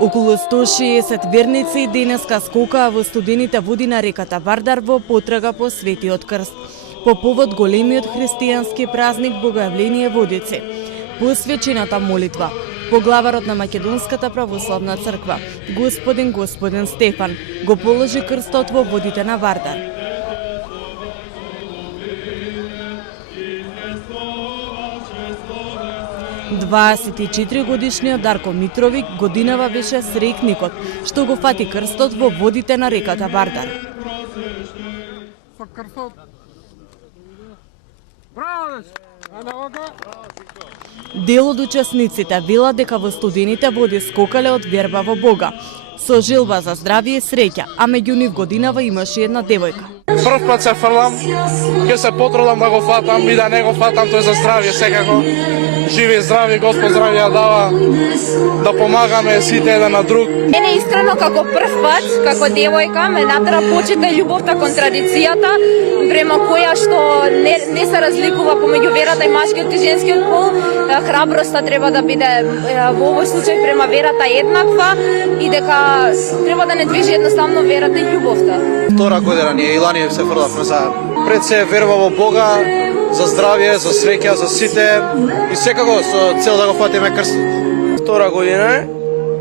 Околу 160 верници денеска скокаа во студените води на реката Вардар во потрага по Светиот Крст, по повод големиот христијански празник Богојавление Водици. По свечената молитва, поглаварот на Македонската православна црква, Господин Стефан, го положи крстот во водите на Вардар. Годишниот Дарко Митровик годинава беше среќникот што го фати крстот во водите на реката Вардар. Дел од учесниците велат дека во студените води скокале од верба во Бога, со желба за здравје и среќа, а меѓу нив годинава имаше една девојка. Прв пат се фрлам, ќе се потрудам да го фатам и да не го фатам, тој за здравје секако. Живи и здрави, Господ здравје дава, да помагаме сите еден на друг. Мене искрено како прв пат, како девојка, ме натера почита и љубовта кон традицијата, према која што не се разликува помеѓу верата и машкиот и женскиот пол. Храброста треба да биде во овој случај према верата еднаква и дека треба да не движи едноставно верата и љубовта. Втора година ние и лани се фрлавме заедно. Пред се верува во Бога, за здравје, за среќа, за сите и секако со цел да го фатиме крстот. Втора година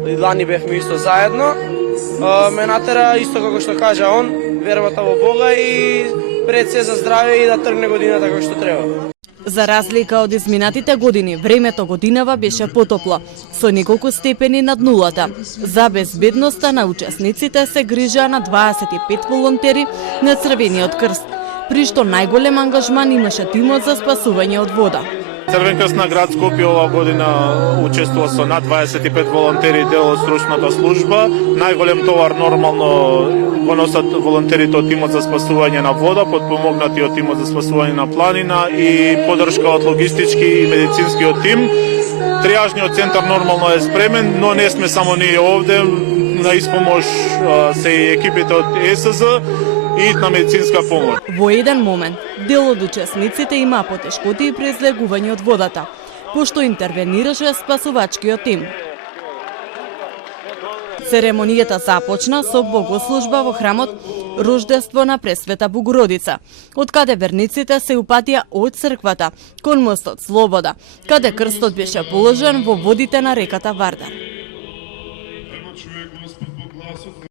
и лани бевме исто заедно. Ме натера исто како што кажа он, вербата во Бога и пред се за здравје и да тргне годината како што треба. За разлика од изминатите години, времето годинава беше потопло, со неколку степени над нулата. За безбедноста на учесниците се грижаа на 25 волонтери на Црвениот крст, при што најголем ангажман имаше тимот за спасување од вода. Црвен крст на град Скопје ова година учествува со над 25 волонтери дел од стручната служба. Најголем товар нормално го носат волонтерите од тимот за спасување на вода, подпомогнати од тимот за спасување на планина и поддршка од логистички и медицинскиот тим. Триажниот центар нормално е спремен, но не сме само ние овде, на испомош се и екипите од ЕСЗ и на медицинска помош. Во еден момент, дел од учесниците имаа потешкоти при излегување од водата, пошто интервенираше спасувачкиот тим. Церемонијата започна со богослужба во храмот Рождество на Пресвета Богородица, од каде верниците се упатија од црквата кон мостот Слобода, каде крстот беше положен во водите на реката Вардар.